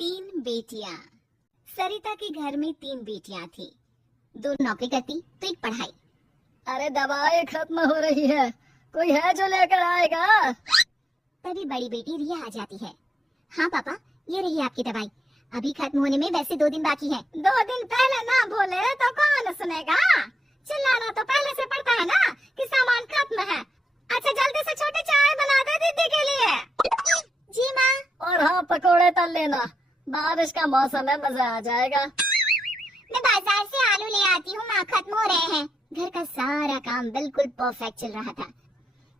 तीन बेटियां। सरिता के घर में तीन बेटियां थी। दो नौकरी करती तो एक पढ़ाई। अरे दवाई खत्म हो रही है, कोई है जो लेकर आएगा? तभी बड़ी बेटी रिया आ जाती है। हाँ पापा, ये रही आपकी दवाई। अभी खत्म होने में वैसे 2 दिन बाकी है। 2 दिन पहले ना बोले तो कौन सुनेगा? चिल्लाना तो पहले से पड़ता है ना कि सामान खत्म है। अच्छा जल्दी से छोटी चाय बना दे दीदी के लिए। जी माँ। और हाँ, पकोड़े तल लेना, बारिश का मौसम है, मजा आ जाएगा। मैं बाजार से आलू ले आती हूँ माँ, खत्म हो रहे हैं। घर का सारा काम बिल्कुल परफेक्ट चल रहा था।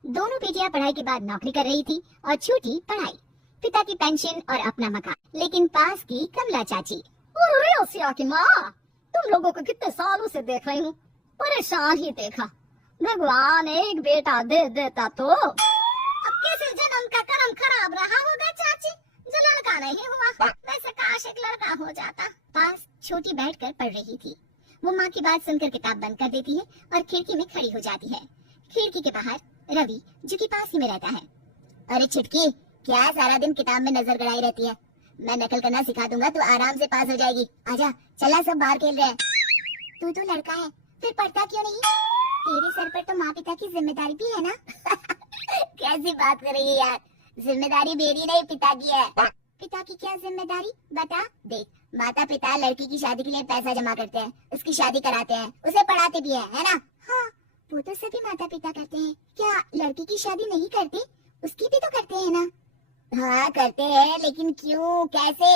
दोनों बेटियां पढ़ाई के बाद नौकरी कर रही थी और छोटी पढ़ाई, पिता की पेंशन और अपना मकान। लेकिन पास की कमला चाची। अरे ओसिया की माँ, तुम लोगों को कितने सालों से देख रही हूँ, परेशान ही देखा। भगवान एक बेटा दे देता तो। अब किसी जन्म का कर्म खराब रहा होगा चाची, जो लड़का नहीं हुआ। वैसे काश एक लड़का हो जाता। पास छोटी बैठकर पढ़ रही थी। वो माँ की बात सुनकर किताब बंद कर देती है और खिड़की में खड़ी हो जाती है। खिड़की के बाहर रवि, जो कि पास ही में रहता है। अरे छिटकी, क्या सारा दिन किताब में नजर गड़ाई रहती है? मैं नकल करना सिखा दूंगा तो आराम से पास हो जाएगी। आजा, चला, सब बाहर खेल रहे हैं। तू तो लड़का है, फिर पढ़ता क्यों नहीं? तेरे सर पर तो माँ पिता की जिम्मेदारी भी है ना। कैसी बात कर रही है यार? जिम्मेदारी मेरी नहीं, पिता की है। पिता की क्या जिम्मेदारी, बता। देख, माता पिता लड़की की शादी के लिए पैसा जमा करते हैं, उसकी शादी कराते हैं, उसे पढ़ाते भी है ना? हाँ, वो तो सभी माता पिता करते हैं। क्या लड़की की शादी नहीं करते? उसकी भी तो करते हैं ना? हाँ करते हैं, लेकिन क्यों, कैसे?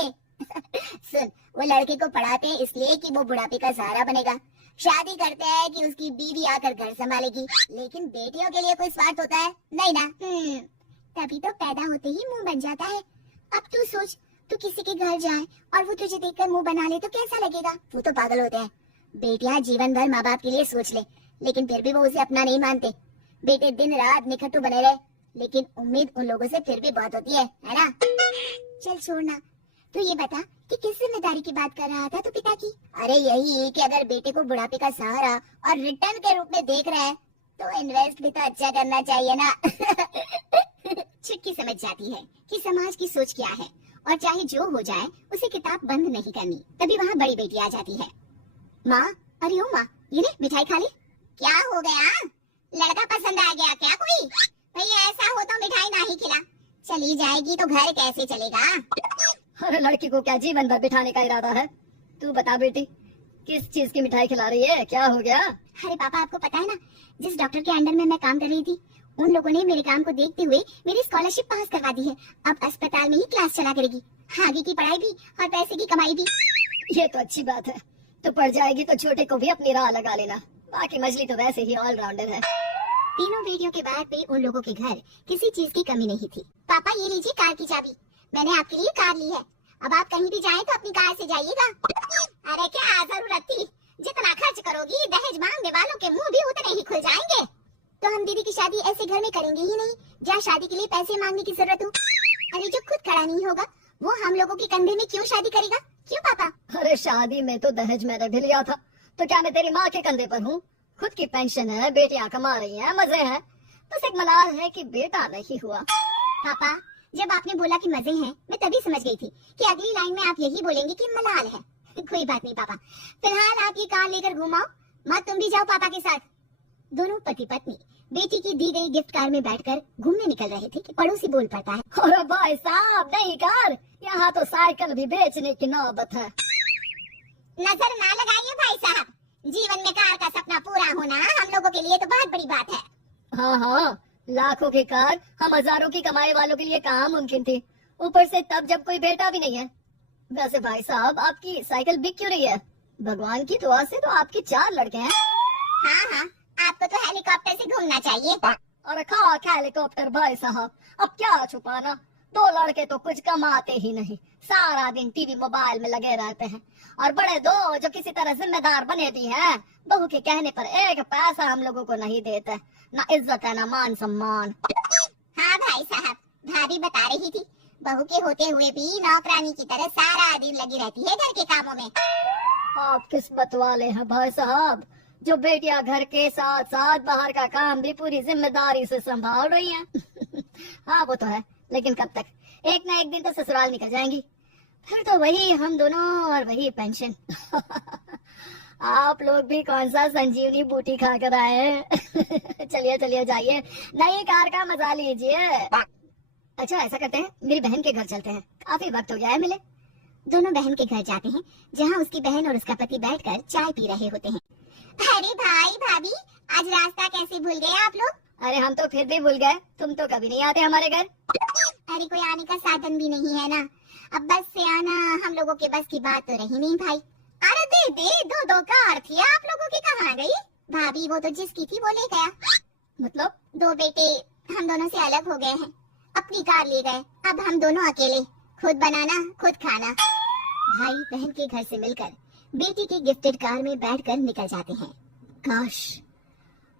सुन, वो लड़के को पढ़ाते हैं इसलिए कि वो बुढ़ापे का सहारा बनेगा। शादी करते हैं कि उसकी बीवी आकर घर संभालेगी। लेकिन बेटियों के लिए कोई स्वार्थ होता है? नहीं ना। तभी तो पैदा होते ही मुंह बन जाता है। अब तू सोच, तू किसी के घर जाए और वो तुझे देखकर मुंह बना ले तो कैसा लगेगा? वो तो पागल होते हैं। बेटियां जीवन भर माँ बाप के लिए सोच ले, लेकिन फिर भी वो उसे अपना नहीं मानते। बेटे दिन रात निखट्टू बने रहे, लेकिन उम्मीद उन लोगों से फिर भी बहुत होती है ना? चल छोड़ना, तू ये बता कि किस जिम्मेदारी की बात कर रहा था तू पिता की? अरे यही कि अगर बेटे को बुढ़ापे का सहारा और रिटर्न के रूप में देख रहा है तो इन्वेस्ट भी तो अच्छा करना चाहिए ना। छिटकी समझ जाती है कि समाज की सोच क्या है और चाहे जो हो जाए उसे किताब बंद नहीं करनी। तभी वहाँ बड़ी बेटी आ जाती है। माँ, अरे ओ माँ, ये ले मिठाई खा ले। क्या हो गया? लड़का पसंद आ गया क्या कोई? भैया ऐसा हो तो मिठाई ना ही खिला। चली जाएगी तो घर कैसे चलेगा? अरे लड़की को क्या जीवन भर बिठाने का इरादा है? तू बता बेटी, किस चीज की मिठाई खिला रही है, क्या हो गया? अरे पापा, आपको पता है ना, जिस डॉक्टर के अंडर में मैं काम कर रही थी, उन लोगों ने मेरे काम को देखते हुए मेरी स्कॉलरशिप पास करवा दी है। अब अस्पताल में ही क्लास चला करेगी, आगे की पढ़ाई भी और पैसे की कमाई भी। ये तो अच्छी बात है। तो पढ़ जाएगी तो छोटे को भी अपनी राह लगा लेना। बाकी मछली तो वैसे ही ऑलराउंडर है। तीनों बेटियों के बाद भी उन लोगों के घर किसी चीज की कमी नहीं थी। पापा ये लीजिए कार की चाबी, मैंने आपके लिए कार ली है। अब आप कहीं भी जाएं तो अपनी कार से जाइएगा। अरे क्या जरूरत थी? जितना खर्च करोगी दहेज मांगने वालों के मुंह भी उतने ही खुल जाएंगे। तो हम दीदी की शादी ऐसे घर में करेंगे ही नहीं जहाँ शादी के लिए पैसे मांगने की जरूरत हो। अरे जो खुद खड़ा नहीं होगा वो हम लोगों के कंधे में क्यों शादी करेगा? क्यों पापा? अरे शादी में तो दहेज मैंने भी लिया था, तो क्या मैं तेरी माँ के कंधे पर हूँ? खुद की पेंशन है, बेटियां कमा रही हैं, मजे हैं। बस एक मलाल है कि बेटा नहीं हुआ। पापा, जब आपने बोला कि मजे हैं, मैं तभी समझ गई थी कि अगली लाइन में आप यही बोलेंगे कि मलाल है। कोई बात नहीं पापा, फिलहाल आप ये कार लेकर घुमाओ। माँ तुम भी जाओ पापा के साथ। दोनों पति पत्नी बेटी की दी गई गिफ्ट कार में बैठकर घूमने निकल रहे थे कि पड़ोसी बोल पड़ता है। अरे भाई साहब, नहीं कार, यहाँ तो साइकिल भी बेचने की नौबत है। नजर ना लगाइए भाई साहब, जीवन में कार का सपना पूरा होना हम लोगों के लिए तो बहुत बड़ी बात है। हाँ हाँ, लाखों की कार हम हजारों की कमाई वालों के लिए कहाँ मुमकिन थी, ऊपर से तब जब कोई बेटा भी नहीं है। वैसे भाई साहब, आपकी साइकिल बिक क्यों रही है? भगवान की दुआ से तो आपके 4 लड़के हैं। हाँ हाँ, आपको तो हेलीकॉप्टर से घूमना चाहिए। अरे खाक हेलीकॉप्टर भाई साहब, अब क्या छुपाना, 2 लड़के तो कुछ कमाते ही नहीं, सारा दिन टीवी मोबाइल में लगे रहते हैं। और बड़े 2 जो किसी तरह जिम्मेदार बने भी हैं, बहू के कहने पर 1 पैसा हम लोगों को नहीं देते, ना इज्जत है ना मान सम्मान। हाँ भाई साहब, भाभी बता रही थी, बहू के होते हुए भी नौकरानी की तरह सारा दिन लगी रहती है घर के कामों में। आप किस्मत वाले हैं भाई साहब, जो बेटियां घर के साथ साथ बाहर का काम भी पूरी जिम्मेदारी से संभाल रही हैं। हाँ वो तो है, लेकिन कब तक? एक ना एक दिन तो ससुराल निकल जाएंगी। फिर तो वही हम दोनों और वही पेंशन। आप लोग भी कौन सा संजीवनी बूटी खा कर आए हैं? चलिए चलिए जाइए, नई कार का मजा लीजिए। अच्छा ऐसा करते हैं, मेरी बहन के घर चलते हैं, काफी वक्त हो गया है मिले। दोनों बहन के घर जाते हैं, जहाँ उसकी बहन और उसका पति बैठकर चाय पी रहे होते हैं। अरे भाई भाभी, आज रास्ता कैसे भूल गए आप लोग? अरे हम तो फिर भी भूल गए, तुम तो कभी नहीं आते हमारे घर। अरे कोई आने का साधन भी नहीं है ना, अब बस से आना हम लोगों के बस की बात तो रही नहीं भाई। अरे दे दे, दो दो कार थी आप लोगों की, कहाँ गई? भाभी वो तो जिसकी थी वो ले गया। मतलब? दो बेटे हम दोनों से अलग हो गए हैं, अपनी कार ले गए, अब हम दोनों अकेले, खुद बनाना खुद खाना। भाई बहन के घर से मिलकर बेटी की गिफ्टेड कार में बैठकर निकल जाते हैं। काश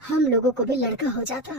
हम लोगों को भी लड़का हो जाता।